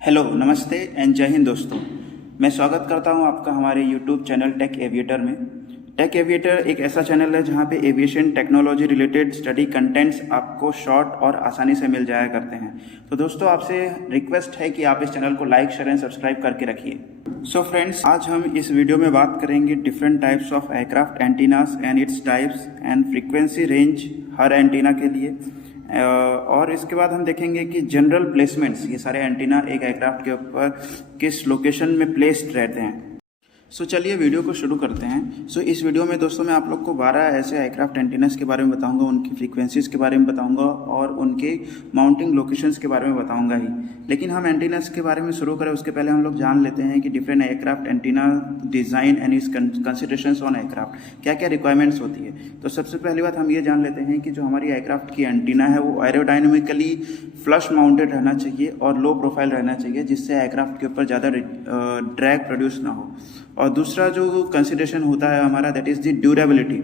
Hello, नमस्ते and जय हिंद दोस्तों। मैं स्वागत करता हूं आपका हमारे यूट्यूब चैनल टेक एविएटर में। टेक एविएटर एक ऐसा चैनल है जहां पे aviation technology related study contents आपको शॉर्ट और आसानी से मिल जाया करते हैं। तो दोस्तों, आपसे रिक्वेस्ट है कि आप इस चैनल को लाइक, शेयर एंड सब्सक्राइब करके रखिए। सो फ्रेंड्स, आज हम इस वीडियो में बात करेंगे different types of aircraft antennas and its types and frequency range her antenna के लिए। और इसके बाद हम देखेंगे कि जनरल प्लेसमेंट्स, ये सारे एंटीना एक एयरक्राफ्ट के ऊपर किस लोकेशन में प्लेस्ड रहते हैं। सो चलिए वीडियो को शुरू करते हैं। सो इस वीडियो में दोस्तों मैं आप लोग को 12 ऐसे एयरक्राफ्ट एंटीनास के बारे में बताऊंगा, उनकी फ्रीक्वेंसीज के बारे में बताऊंगा और उनके माउंटिंग लोकेशंस के बारे में बताऊंगा ही। लेकिन हम एंटीनास के बारे में शुरू करें उसके पहले हम लोग जान लेते हैं कि different aircraft antenna design and इस कंसिडरेशंस ऑन एयरक्राफ्ट क्या क्या रिक्वायरमेंट्स होती है। तो सबसे पहली बात हम ये जान लेते हैं कि जो हमारी एयरक्राफ्ट की एंटीना है वो एरोडायनेमिकली फ्लश माउंटेड रहना चाहिए और लो प्रोफाइल रहना चाहिए, जिससे एयरक्राफ्ट के ऊपर ज़्यादा ड्रैग प्रोड्यूस ना हो। और दूसरा जो कंसिडरेशन होता है हमारा, दैट इज़ द ड्यूरेबिलिटी,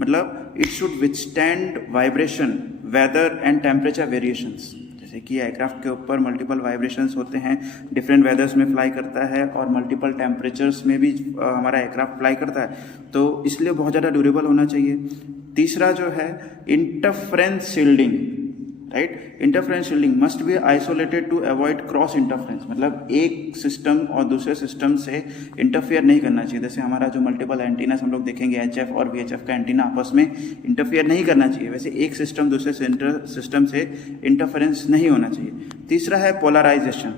मतलब it should withstand vibration, weather and temperature variations. जैसे कि एयरक्राफ्ट के ऊपर मल्टीपल वाइब्रेशंस होते हैं, डिफरेंट वेदर्स में फ्लाई करता है और मल्टीपल टेम्परेचर्स में भी हमारा एयरक्राफ्ट फ्लाई करता है, तो इसलिए बहुत ज़्यादा ड्यूरेबल होना चाहिए। तीसरा जो है interference shielding, right. Interference shielding must be isolated to avoid cross interference, मतलब एक सिस्टम और दूसरे सिस्टम से इंटरफेयर नहीं करना चाहिए। जैसे हमारा जो मल्टीपल एंटीनास हम लोग देखेंगे, एचएफ और वीएचएफ का एंटीना आपस में इंटरफेयर नहीं करना चाहिए, वैसे एक सिस्टम दूसरे सिस्टम से इंटरफेरेंस नहीं होना चाहिए। तीसरा है पोलराइजेशन।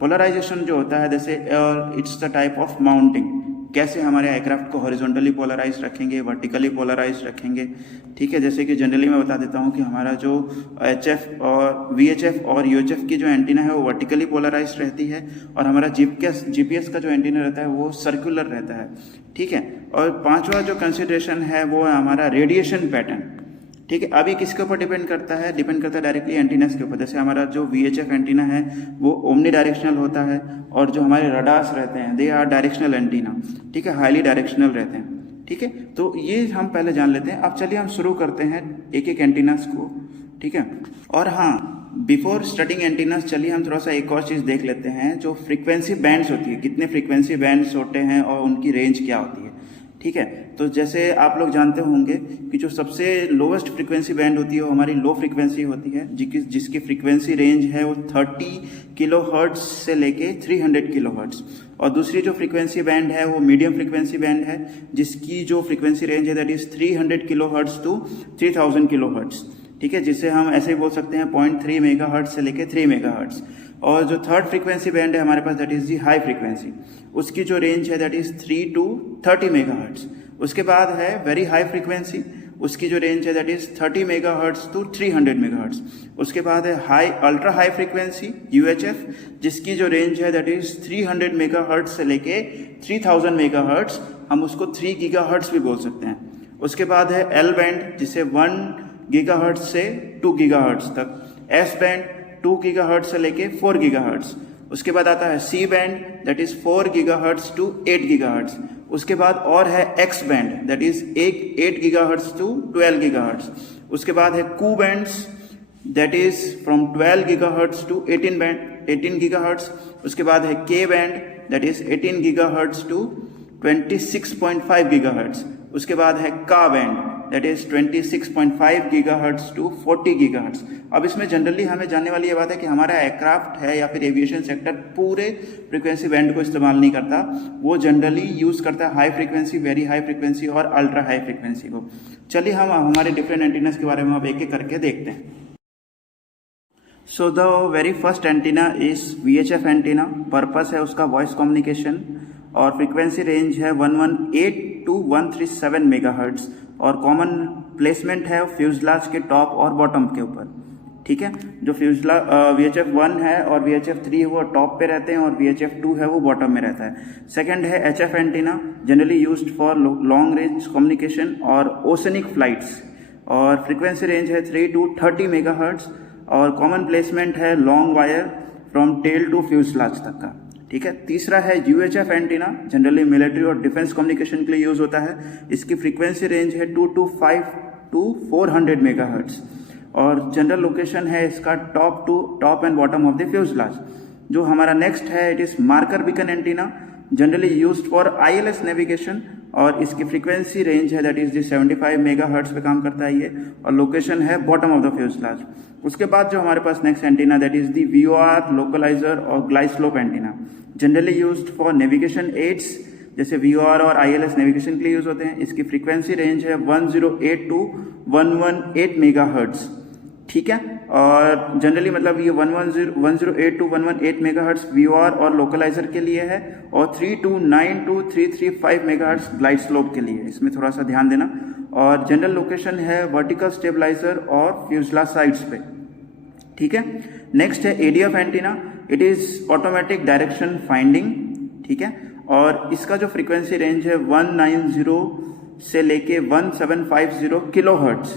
पोलराइजेशन जो होता है, जैसे it's the type of mounting, कैसे हमारे एयरक्राफ्ट को हॉरिजॉन्टली पोलराइज रखेंगे, वर्टिकली पोलराइज रखेंगे। ठीक है, जैसे कि जनरली मैं बता देता हूँ कि हमारा जो एचएफ और वीएचएफ और यूएचएफ की जो एंटीना है वो वर्टिकली पोलराइज रहती है और हमारा जीपीएस का जो एंटीना रहता है वो सर्कुलर रहता है। ठीक है, और पांचवा जो कंसिडरेशन है वो है हमारा रेडिएशन पैटर्न। ठीक है, अभी किसके ऊपर डिपेंड करता है? डिपेंड करता है डायरेक्टली एंटीनास के ऊपर। जैसे हमारा जो वीएचएफ एंटीना है वो ओमनी डायरेक्शनल होता है और जो हमारे रडार्स रहते हैं दे आर डायरेक्शनल एंटीना। ठीक है, हाईली डायरेक्शनल रहते हैं। ठीक है, तो ये हम पहले जान लेते हैं। अब चलिए हम शुरू करते हैं एक एक एंटीनास को। ठीक है, और हाँ, बिफोर स्टार्टिंग एंटीनास चलिए हम थोड़ा सा एक और चीज़ देख लेते हैं, जो फ्रीक्वेंसी बैंड्स होती है, कितने फ्रीक्वेंसी बैंड्स होते हैं और उनकी रेंज क्या होती है। ठीक है, तो जैसे आप लोग जानते होंगे कि जो सबसे लोवेस्ट फ्रीक्वेंसी बैंड होती है वो हमारी लो फ्रीक्वेंसी होती है, जिसकी फ्रीक्वेंसी रेंज है वो 30 किलोहर्ट्ज से लेके 300 किलोहर्ट्ज। और दूसरी जो फ्रीक्वेंसी बैंड है वो मीडियम फ्रीक्वेंसी बैंड है, जिसकी जो फ्रीक्वेंसी रेंज है that is 300 kilohertz to 3000 kilohertz. ठीक है, जिसे हम ऐसे ही बोल सकते हैं 0.3 मेगाहर्ट्ज से लेके 3 मेगाहर्ट्ज। और जो थर्ड फ्रीक्वेंसी बैंड है हमारे पास that is the high frequency, उसकी जो रेंज है दैट इज 3 टू 30 मेगाहर्ट्ज। उसके बाद है वेरी हाई फ्रीक्वेंसी, उसकी जो रेंज है that is 30 megahertz to 300 megahertz. उसके बाद है अल्ट्रा हाई फ्रीक्वेंसी यूएचएफ, जिसकी जो रेंज है दैट इज 300 मेगाहर्ट्ज से लेके 3000 मेगाहर्ट्ज, हम उसको 3 गीगाहर्ट्ज भी बोल सकते हैं। उसके बाद है एल बैंड, जिसे 1 गीगाहर्ट्ज से 2 गीगाहर्ट्ज तक। एस बैंड 2 गीगाहर्ट्ज से लेके 4 गीगाहर्ट्ज। उसके बाद आता है C band, that is 4 gigahertz to 8 gigahertz. उसके बाद और है X band, that is 8 gigahertz to 12 gigahertz. उसके बाद है Ku bands, that is from 12 gigahertz to 18 gigahertz. उसके बाद है K band, that is 18 gigahertz to 26.5 gigahertz. उसके बाद है Ka band, that is 26.5 gigahertz to 40 gigahertz. अब इसमें जनरली हमें जानने वाली ये बात है कि हमारा एयरक्राफ्ट है या फिर एविएशन सेक्टर पूरे फ्रीक्वेंसी बैंड को इस्तेमाल नहीं करता, वो जनरली यूज करता है high frequency, very high frequency और अल्ट्रा हाई फ्रीक्वेंसी को। चलिए हम हमारे डिफरेंट एंटीनास के बारे में अब एक एक करके देखते हैं। So the very first antenna is VHF antenna. Purpose है उसका वॉइस कम्युनिकेशन और फ्रीक्वेंसी रेंज है 118 टू 137 मेगाहर्ट्ज और कॉमन प्लेसमेंट है फ्यूजलाज के टॉप और बॉटम के ऊपर। ठीक है, जो VHF 1 है और VHF 3 है वो टॉप पे रहते हैं और VHF 2 है वो बॉटम में रहता है। सेकंड है HF antenna, generally used for long range communication और ओशनिक फ्लाइट्स और फ्रीक्वेंसी रेंज है 3 टू 30 मेगाहर्ट्ज और कॉमन प्लेसमेंट है long wire from tail to fuselage तक का। ठीक है, तीसरा है UHF एंटीना, जनरली मिलिट्री और डिफेंस कम्युनिकेशन के लिए यूज होता है। इसकी फ्रीक्वेंसी रेंज है 225 टू 400 मेगाहर्ट्ज और जनरल लोकेशन है इसका top and bottom of the fuselage. जो हमारा नेक्स्ट है it is marker beacon antenna, generally used for ILS navigation, और इसकी फ्रीक्वेंसी रेंज है दैट इज दी 75 मेगाहर्ट्ज पे काम करता है ये, और लोकेशन है बॉटम ऑफ द फ्यूजलाज। उसके बाद जो हमारे पास next antenna that is the VOR localiser और glide slope antenna, generally used for navigation aids, जैसे VOR और ILS नेविगेशन के लिए यूज होते हैं। इसकी फ्रीक्वेंसी रेंज है 108 to 118 मेगाहर्ट्ज, ठीक है। और जनरली मतलब ये 108 to 118 मेगाहर्ट्ज VOR और लोकलाइजर के लिए है, और 329 to 335 मेगाहर्ट्ज ग्लाइड स्लोप के लिए, इसमें थोड़ा सा ध्यान देना। और जनरल लोकेशन है वर्टिकल स्टेबलाइजर और फ्यूजलाज साइड्स पे, ठीक है। नेक्स्ट है ADF antenna, it is automatic direction finding, ठीक है। और इसका जो फ्रीक्वेंसी रेंज है 190 से लेके 1750 किलोहर्ट्ज,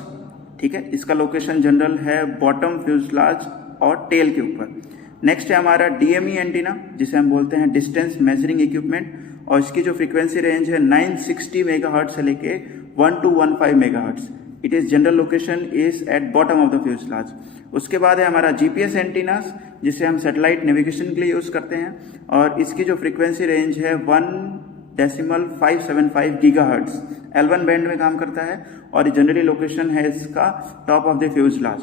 ठीक है। इसका लोकेशन जनरल है बॉटम फ्यूजलाज और टेल के ऊपर। नेक्स्ट है हमारा DME एंटीना, जिसे हम बोलते हैं डिस्टेंस मेजरिंग इक्विपमेंट, और इसकी जो फ्रीक्वेंसी रेंज है 960 मेगाहर्ट्ज से लेके 1215 megahertz. It is general location is at bottom of the fuselage. उसके बाद है हमारा GPS एंटीनास, जिसे हम सैटेलाइट नेविगेशन के लिए यूज करते हैं, और इसकी जो फ्रीक्वेंसी रेंज है 1.575 गीगाहर्ट्ज, L1 बैंड में काम करता है, और जनरली लोकेशन है इसका टॉप ऑफ द फ्यूजलाज।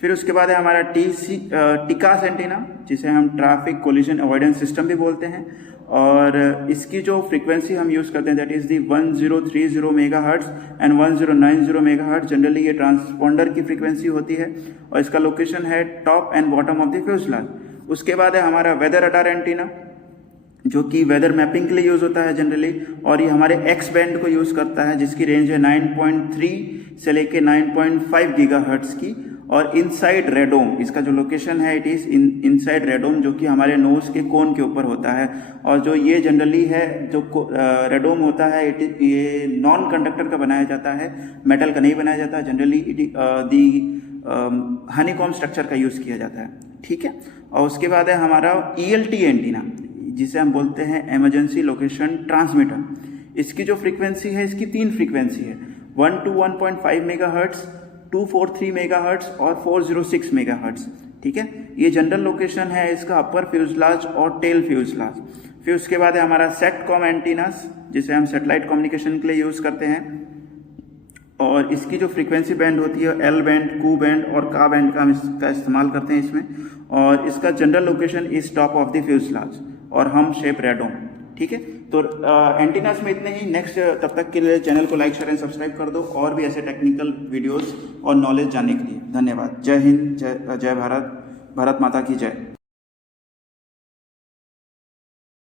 फिर उसके बाद है हमारा TCAS एंटीना, जिसे हम ट्रैफिक कोलिजन अवॉइडेंस सिस्टम भी बोलते हैं, और इसकी जो फ्रीक्वेंसी हम यूज करते हैं that is the 1030 megahertz and 1090 megahertz. Generally ये ट्रांसपोंडर की फ्रीक्वेंसी होती है, और इसका लोकेशन है top and bottom of the fuselage. उसके बाद है हमारा वेदर रडार एंटीना, जो कि वेदर मैपिंग के लिए यूज होता है जनरली, और ये हमारे X बैंड को यूज करता है, जिसकी रेंज है 9.3 से लेके 9.5 गीगाहर्ट्ज की, और इनसाइड रेडोम, इसका जो लोकेशन है इट इज इनसाइड रेडोम, जो कि हमारे नोज के कोन के ऊपर होता है। और जो ये जनरली है जो रेडोम होता है ये नॉन कंडक्टर का बनाया जाता है, मेटल का नहीं बनाया जाता। जनरली दी हनीकॉम स्ट्रक्चर का यूज किया जाता है, ठीक है। और उसके बाद है हमारा ELT एंटीना, जिसे हम बोलते हैं इमरजेंसी लोकेशन ट्रांसमीटर। इसकी जो फ्रीक्वेंसी है, इसकी 3 फ्रीक्वेंसी है, 1 to 1.5 मेगाहर्ट्ज, 243 मेगाहर्ट्ज और 406 मेगाहर्ट्ज, ठीक है। ये जनरल लोकेशन है इसका अपर फ्यूजलाज और टेल फ्यूजलाज। फिर उसके बाद है हमारा सेटकॉम एंटीनास, जिसे हम सैटेलाइट कम्युनिकेशन के लिए यूज करते हैं, और इसकी जो फ्रीक्वेंसी बैंड होती है L बैंड, Q बैंड और का बैंड का हम इसका इस्तेमाल करते हैं इसमें, और इसका general location is top of the fuselage और हम शेप रेडोम, ठीक है। तो एंटीनास में इतने ही। नेक्स्ट तब तक के लिए चैनल को लाइक शेयर एंड सब्सक्राइब कर दो, और भी ऐसे टेक्निकल वीडियोस और नॉलेज जानने के लिए। धन्यवाद। जय हिंद, जय भारत, भारत माता की जय।